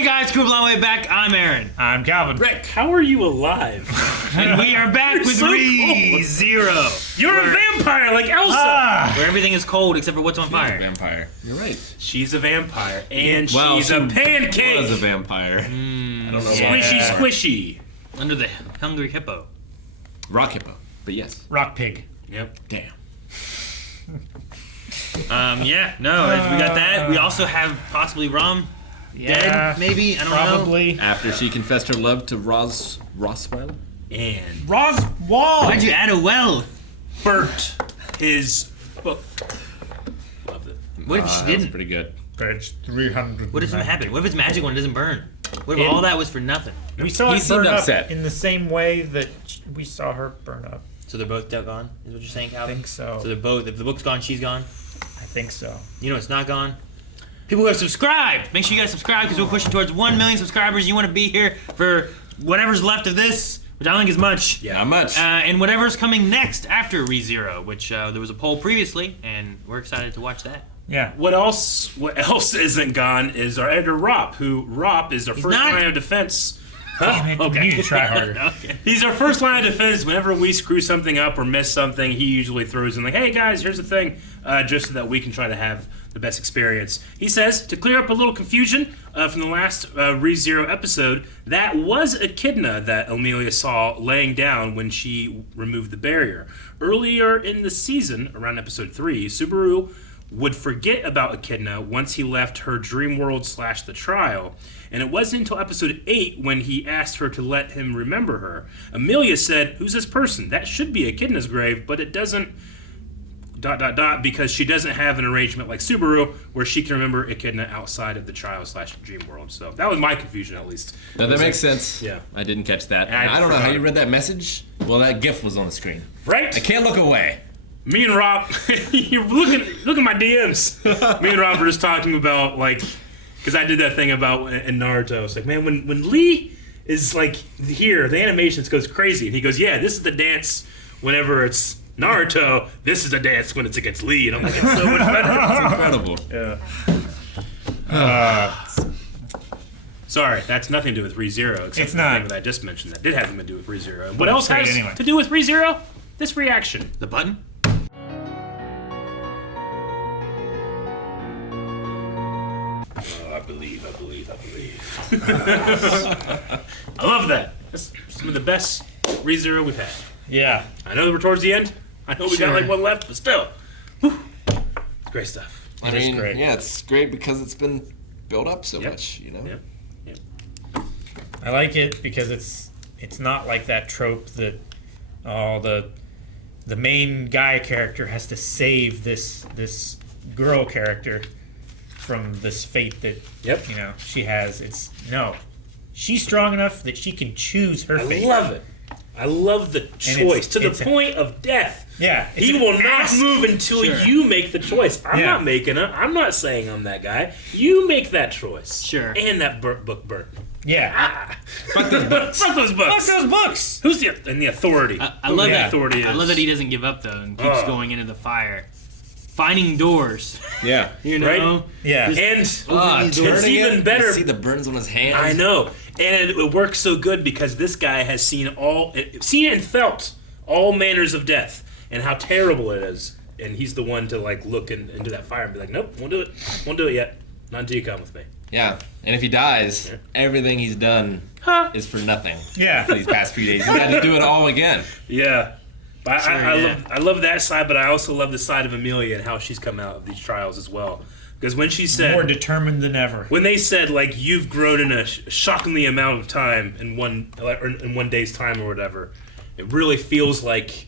Hey guys, Crew Long Way Back. I'm Aaron. I'm Calvin. Rick, how are you alive? And we are back with so ReZero. You're a vampire like Elsa! Where everything is cold except for what's on fire. Vampire. You're right. She's a vampire, and Well, she's she a pancake! was a vampire. I don't know why. Squishy. Under the hungry hippo. Rock hippo. But yes. Rock pig. Yep. Damn. Yeah, no, we got that. We also have possibly Rom dead, maybe? I don't know. Probably. After she confessed her love to Roswaal. And Roswaal! Why'd you add a well? burnt his book. Loved it. What if she That was didn't? pretty good. Page 300. What if something happened? What if it's magic when it doesn't burn? What if It- all that was for nothing? We saw He it seemed burn up upset. in the same way that we saw her burn up. So they're both dead gone? Is what you're saying, I Calvin? think so. So they're both, if the book's gone, she's gone? I think so. You know it's not gone? People who have subscribed! Make sure you guys subscribe because we're pushing towards 1 million subscribers. You want to be here for whatever's left of this, which I don't think is much. Yeah, not much. And whatever's coming next after ReZero, which there was a poll previously, and we're excited to watch that. Yeah. What else isn't gone is our editor, Rop, who Rop is our first not- line of defense. Damn it, Okay. you need to try harder. Okay. He's our first line of defense. Whenever we screw something up or miss something, he usually throws in like, hey guys, here's the thing, just so that we can try to have the best experience. He says, to clear up a little confusion from the last ReZero episode, that was Echidna that Amelia saw laying down when she removed the barrier. Earlier in the season, around episode 3, Subaru would forget about Echidna once he left her dream world / the trial. And it wasn't until episode 8 when he asked her to let him remember her. Amelia said, who's this person? That should be Echidna's grave, but it doesn't... ... because she doesn't have an arrangement like Subaru where she can remember Echidna outside of the trial / dream world. So that was my confusion, at least. Now, that makes sense. Yeah. I didn't catch that. And I I don't know how forgot. you read that message. Well, that GIF was on the screen. Right? I can't look away. Me and Rob, you're look at my DMs. Me and Rob were just talking about, like, because I did that thing about in Naruto. It's like, man, when Lee is like here, the animations goes crazy, and he goes, yeah, this is the dance whenever it's Naruto. This is the dance when it's against Lee, and I'm like, it's so much better. Incredible. Yeah. Sorry, that's nothing to do with ReZero, except It's for the not. thing that I just mentioned that did have something to do with ReZero. And what Well, else say it has anyway. to do with ReZero? This reaction. The button? Oh, I believe. I love that. That's some of the best ReZero we've had. Yeah. I know that we're towards the end. I know we got Sure. like one left, but still. Whew. It's great stuff. I It is mean, great. yeah, it's great because it's been built up so Yep. much, you know? Yep. I like it because it's not like that trope that the main guy character has to save this girl character from this fate that Yep. she has. It's no. She's strong enough that she can choose her I fate. love it. I love the choice to the it's a- point of death. Yeah. it's He an will not ask. move until Sure. you make the choice. I'm Yeah. not making it. I'm not saying I'm that guy. You make that choice. Sure. And that book burnt. Yeah. Ah. Fuck those books. Fuck those Fuck books. those books. Who's the authority? I Who love the that. authority is. I love that he doesn't give up though and keeps Oh. going into the fire, finding doors. Yeah. You know, Right? Yeah. And Opening doors. it's even You better. see the burns on his hands. I know, and it works so good because this guy has seen and felt all manners of death and how terrible it is, and he's the one to like look into that fire and be like, nope, won't do it yet, not until you come with me. Yeah. And if he dies, everything he's done Huh? is for nothing. Yeah. These past few days, he's got to do it all again. Yeah. But Sure, yeah. I love that side, but I also love the side of Amelia and how she's come out of these trials as well. Because when she said, More determined than ever. when they said like you've grown in a shockingly amount of time in one day's time or whatever, it really feels like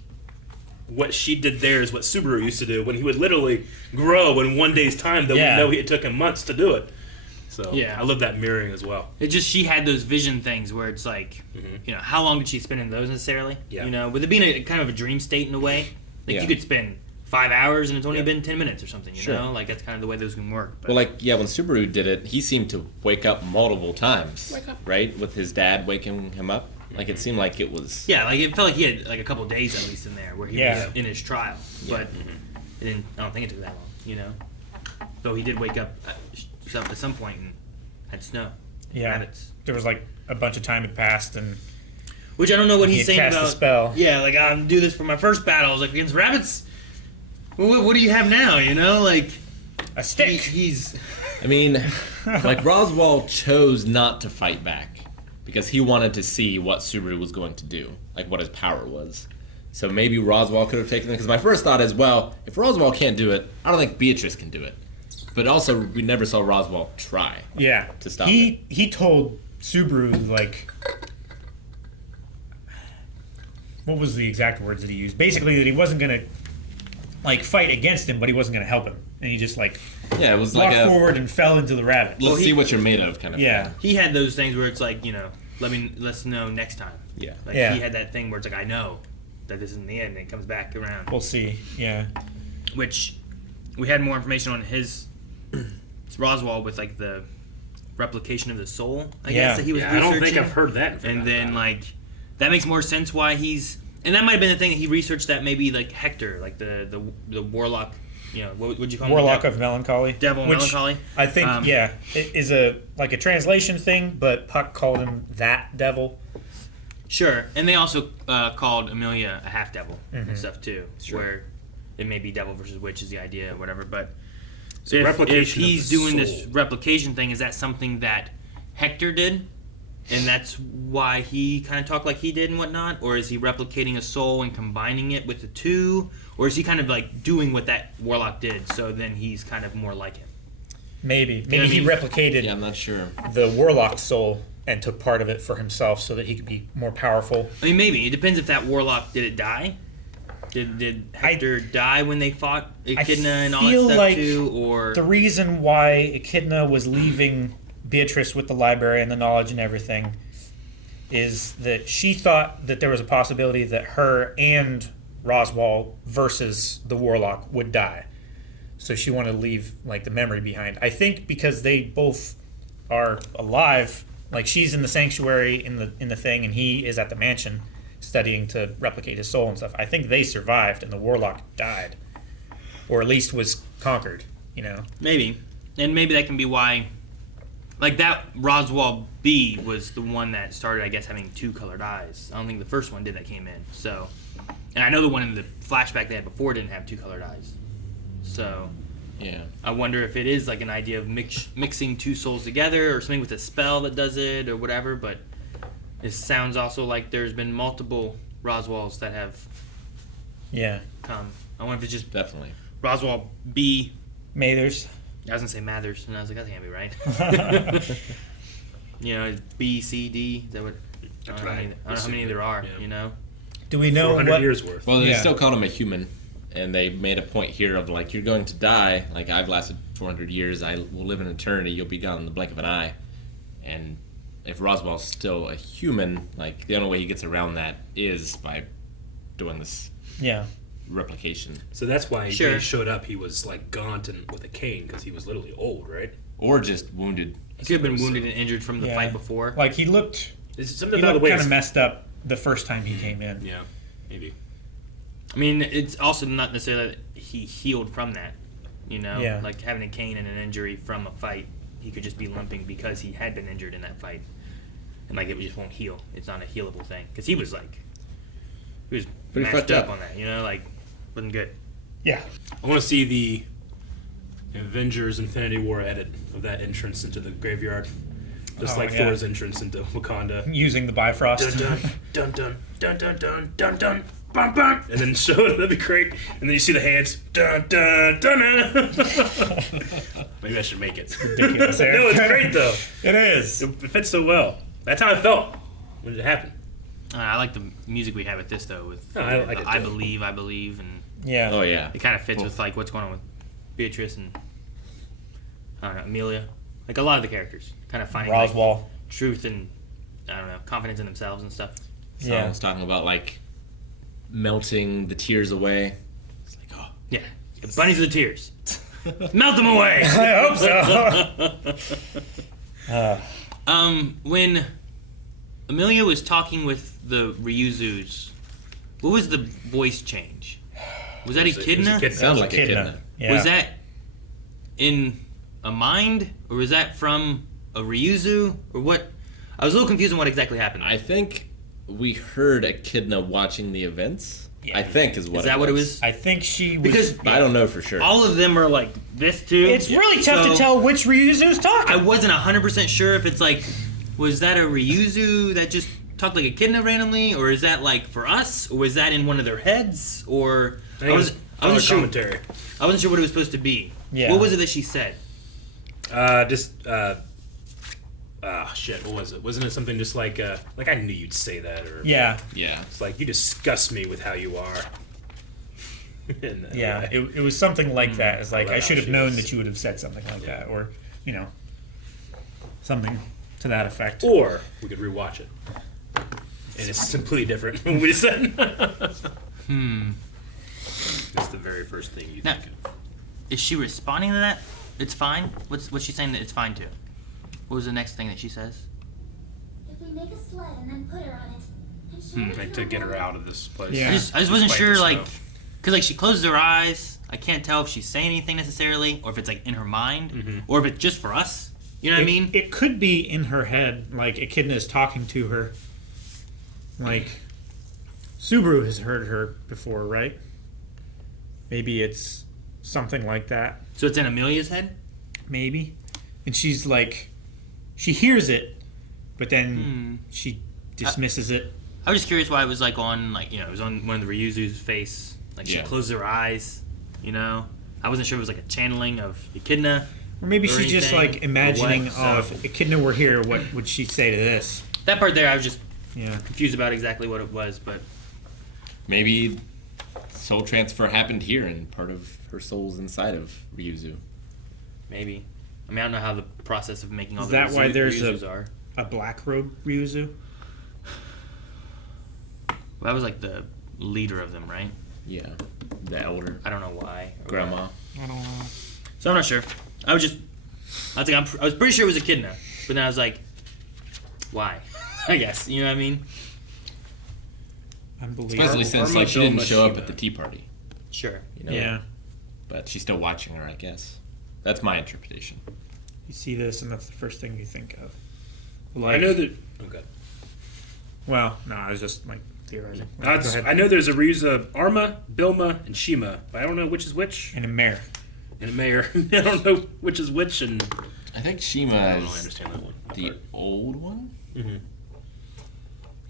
what she did there is what Subaru used to do when he would literally grow in 1 day's time. Though Yeah. we know it took him months to do it. So Yeah. I love that mirroring as well. It just she had those vision things where it's like, how long did she spend in those necessarily? Yeah. With it being a kind of a dream state in a way, like Yeah. you could spend 5 hours and it's only Yeah. been 10 minutes or something. You Sure. know, like that's kind of the way those can work. But Well, like, yeah, when Subaru did it, he seemed to wake up multiple times. Right? With his dad waking him up. Like, it seemed like it was... yeah, like it felt like he had like a couple days at least in there where he Yeah. was in his trial, but it didn't. I don't think it took that long. Though he did wake up at some point and had snow. Yeah. rabbits. There was like a bunch of time had passed, and Which I don't know what he he's had saying cast about. the spell. Yeah, like I'm do this for my first battle. I was like against rabbits. Well, what do you have now? You know, like A stick. he's. I mean, like Roswaal chose not to fight back because he wanted to see what Subaru was going to do, like what his power was. So maybe Roswaal could have taken it. Because my first thought is, well, if Roswaal can't do it, I don't think Beatrice can do it. But also, we never saw Roswaal try. Yeah. To stop He told Subaru, like, what was the exact words that he used? Basically, that he wasn't gonna like fight against him, but he wasn't gonna help him, and he just like Yeah, it was walked like a forward and fell into the rabbit. let's see what you're made of kind of Yeah. thing. He had those things where it's like, let's know next time. Yeah. Like Yeah. he had that thing where it's like, I know that this isn't the end, and it comes back around. We'll see. Yeah. Which we had more information on his Roswaal with like the replication of the soul. I Yeah. guess that he was Yeah, I researching. don't think I've heard that. And then like that makes more sense why he's. And that might have been the thing that he researched that maybe like Hector, like the warlock. What would you call him? Warlock of Melancholy. Devil which Melancholy. I think, it is a translation thing, but Puck called him that devil. Sure, and they also called Amelia a half devil and stuff too, where it may be devil versus witch is the idea or whatever. But So if replication of he's the doing this soul. replication thing, is that something that Hector did, and that's why he kind of talked like he did and whatnot, or is he replicating a soul and combining it with the two, or is he kind of like doing what that warlock did, so then he's kind of more like him? Maybe what I he mean? replicated Yeah, I'm not sure. the warlock soul and took part of it for himself so that he could be more powerful. I mean, maybe it depends if that warlock did it die. Did Hector die when they fought Echidna and all that feel stuff like too, or The reason why Echidna was leaving Beatrice with the library and the knowledge and everything is that she thought that there was a possibility that her and Roswaal versus the warlock would die. So she wanted to leave like the memory behind. I think because they both are alive, like she's in the sanctuary in the thing and he is at the mansion studying to replicate his soul and stuff. I think they survived and the warlock died. Or at least was conquered, maybe, and maybe that can be why. Like that Roswaal B was the one that started, I guess, having two colored eyes. I don't think the first one did that came in. So, and I know the one in the flashback they had before didn't have two colored eyes. So, Yeah. I wonder if it is like an idea of mixing two souls together or something with a spell that does it or whatever. But it sounds also like there's been multiple Roswaals that have come. I wonder if it's just Definitely. Roswaal B. Mathers. I was gonna say Mathers, and I was like, that can't be right. It's B, C, D. Is that what? I don't know how many there are. Yeah. Do we know 400 what? years worth. Well, they Yeah. still called him a human, and they made a point here of like, you're going to die. Like, I've lasted 400 years. I will live in eternity. You'll be gone in the blink of an eye. And if Roswell's still a human, like, the only way he gets around that is by doing this Yeah. replication. So that's why Sure. when he showed up, he was like gaunt and with a cane because he was literally old, right? Or just wounded. He could have been suppose wounded so. and injured from the Yeah. fight before. Like he looked It's something about the way kind of it's- messed up the first time he came in. Yeah, maybe. I mean, it's also not necessarily that he healed from that. Yeah. Like having a cane and an injury from a fight, he could just be limping because he had been injured in that fight, and like it just won't heal. It's not a healable thing because he was Pretty mashed fucked up up. on that. Like wasn't good. Yeah. I want to see the Avengers Infinity War edit of that entrance into the graveyard. Just Oh, like yeah. Thor's entrance into Wakanda. Using the Bifrost. Dun dun dun dun dun dun dun dun bum bum, and then show it. That'd be great. And then you see the hands. Dun dun dun. dun. Maybe I should make it. Ridiculous, No, Aaron. it's great though. It is. It fits so well. That's how I felt when it happened. I like the music we have with this though. With I like it, I too. believe, and Yeah. Oh, yeah. it kind of fits with like what's going on with Beatrice and I don't know, Amelia. Like a lot of the characters, kind of finding like, Roswaal. truth and I don't know, confidence in themselves and stuff. So Yeah. I was talking about, like, melting the tears away. It's like, oh. Yeah, bunnies of the tears, melt them away. I hope so. When Amelia was talking with the Ryuzus, what was the voice change? Was that It was Echidna? Echidna. Sounds like Echidna. Echidna. Yeah. Was that in a mind, or was that from a Ryuzu or what? I was a little confused on what exactly happened. I think we heard Echidna watching the events. Yeah. I think is what. Is that what it was? I think she was. Because I don't know for sure. all of them are like this too. it's really tough to So, tell which Ryuzu's talking. I wasn't 100% sure if it's like, was that a Ryuzu that just talked like Echidna randomly, or is that like for us, or was that in one of their heads, or I wasn't sure. Commentary. I wasn't sure what it was supposed to be. Yeah. What was it that she said? Shit. What was it? Wasn't it something just like I knew you'd say that, or Yeah. Yeah. it's like you disgust me with how you are. And, Yeah. It was something like that. It's like, Well, I should have she known was- that you would have said something like that, or, something to that effect. Or we could rewatch it, and it's completely different from what we just said. It's the very first thing you Now- think of. Is she responding to that? It's fine. What's she saying that it's fine to? What was the next thing that she says? If we make a sled and then put her on it, I'm sure we Like can to get her avoid- out of this place. Yeah. I just wasn't Despite sure, the like, snow. because like she closes her eyes. I can't tell if she's saying anything necessarily, or if it's like in her mind, or if it's just for us. You know what I mean? It could be in her head, like Echidna is talking to her. Like, Subaru has heard her before, right? Maybe it's something like that. So it's in Amelia's head. Maybe. And she's like, she hears it, but then she dismisses it. I was just curious why it was like on, like, it was on one of the Ryuzu's face. Like she Yeah. closed her eyes. I wasn't sure if it was like a channeling of Echidna. Or maybe Or she's just anything, like or imagining, what, oh, so- if Echidna were here, what would she say to this? That part there, I was just Yeah. confused about exactly what it was, but Maybe soul transfer happened here, and part of her soul's inside of Ryuzu. maybe. I mean, I don't know how the process of making all Is the that why there's Ryuzus are. A black robe Ryuzu? Well, that was like the leader of them, right? Yeah, the elder I don't know why. or grandma. what. I don't know. So I'm not sure. I was pretty sure it was Echidna, but then I was like, why? I guess, you know what I mean? Unbelievable. Especially since Arma like she didn't Doma show up Shiba. at the tea party, Sure. you know. Yeah. But she's still watching her, I guess. That's my interpretation. You see this, and that's the first thing you think of. Like, I know that. Okay. Well, no, I was just like theorizing. Go ahead. I know there's a Ryuza, Arma, Bilma, and Shima. But I don't know which is which. And a mare. And a mayor. I don't know which is which, and I think I Shima don't really is understand that one. the But- old one.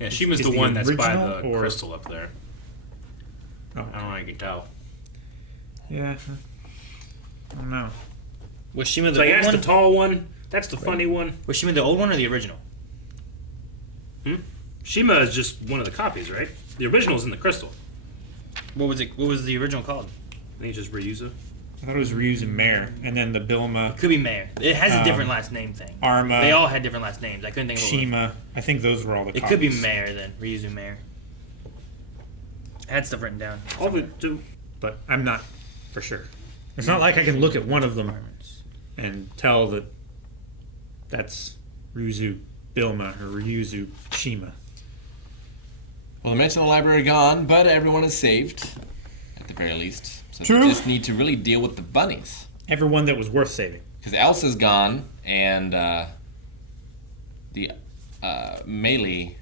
yeah, Shima's is the the one that's by original the or- crystal up there. Oh, I don't know. I can tell. yeah. I don't know. Was Shima the So like, old that's one? the tall one. That's the funny one. Was Shima the old one or the original? Shima is just one of the copies, right? The original is in the crystal. What was it? What was the original called? I think it's just Ryuza. I thought it was Ryuzu and mare, and then the Bilma, Could be Mayor. It has a different last name thing. Arma, They all had different last names. I couldn't think of what it was. Shima. I think those were all the It could be copies. Mayor then. Ryuzu Mayor. I had stuff written down. All the But I'm not for sure. It's not like I can look at one of them Requirements. and tell that that's Ryuzu Bilma or Ryuzu Shima. Well, I mentioned the library gone, but everyone is saved, at the very least. So True. we just need to really deal with the bunnies. Everyone that was worth saving. Because Elsa's gone, and the melee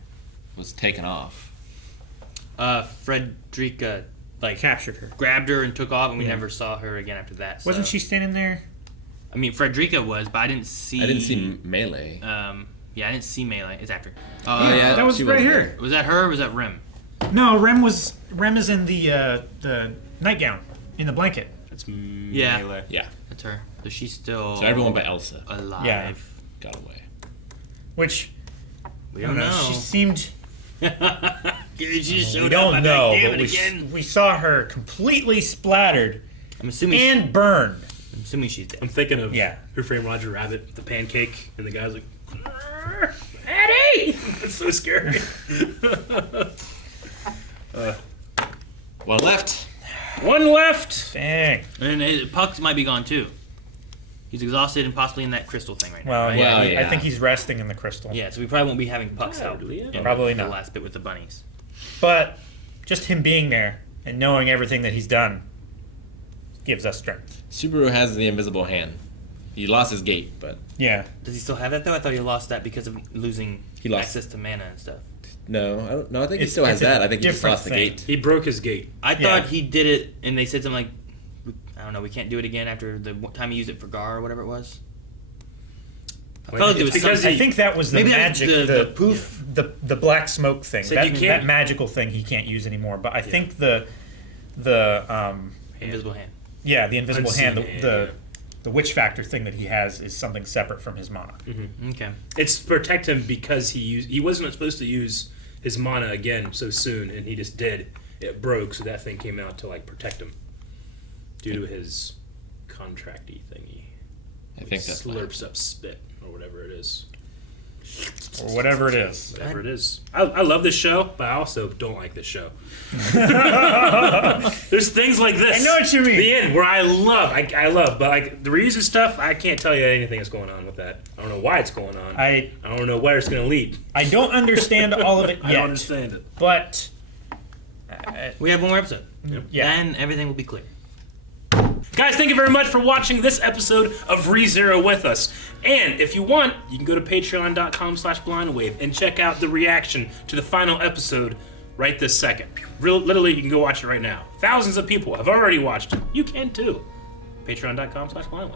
was taken off. Frederica, like, Captured her. grabbed her and took off, and we Yeah. never saw her again after that. Wasn't so- she standing there? I mean, Frederica was, but I didn't see. I didn't see melee. Yeah, I didn't see Melee. It's after. Oh, yeah, that was she right was here. Was that her or was that Rim? No, Rem is in the nightgown in the blanket. It's Yeah. melee. Yeah, That's her. So she's still so everyone but Elsa alive. Yeah. got away. Which We I don't don't know. know. She seemed. She showed We up. don't I'm know, like, damn but it again. we saw her completely splattered I'm assuming. and burned. I'm assuming she's dead. I'm thinking of Yeah. Who Framed Roger Rabbit with the pancake, and the guy's like, Eddie! That's so scary. One left. One left. Dang. And Pucks might be gone too. He's exhausted and possibly in that crystal thing right now. Well, right? yeah, Well, I yeah. think he's resting in the crystal. Yeah, so we probably won't be having Pucks Oh, help. do we have- in Probably the not. last bit with the bunnies. But just him being there and knowing everything that he's done gives us strength. Subaru has the invisible hand. He lost his gate, but Yeah. Does he still have that though? I thought he lost that because of losing He lost- access to mana and stuff. no, I think he It's- still has it's a that. I think he just different lost the thing. gate. He broke his gate. I Yeah. thought he did it, and they said something like, I don't know, we can't do it again after the time he used it for Gar or whatever it was. I felt like there was Because something. I think that was the Maybe that's magic, the poof. the black smoke thing. Said That, you can't- that magical thing he can't use anymore. But I think the Invisible hand. the invisible Unseen hand, hand, the witch factor thing that he has is something separate from his mana. Okay. It's to protect him because he wasn't supposed to use his mana again so soon, and he just did. It broke, so that thing came out to like protect him due to his contracty thingy. I think that's why. slurps up spit or whatever it is. Or whatever it is. Whatever it is. I love this show, but I also don't like this show. There's things like this. I know what you mean. The end where I love, but like the Ryuzu stuff, I can't tell you anything that's going on with that. I don't know why it's going on. I don't know where it's going to lead. I don't understand all of it yet. I don't understand it. But We have one more episode. yeah. Then everything will be clear. Guys, thank you very much for watching this episode of ReZero with us. And if you want, you can go to patreon.com/blindwave and check out the reaction to the final episode right this second. Literally, you can go watch it right now. Thousands of people have already watched it. You can too. Patreon.com/blindwave.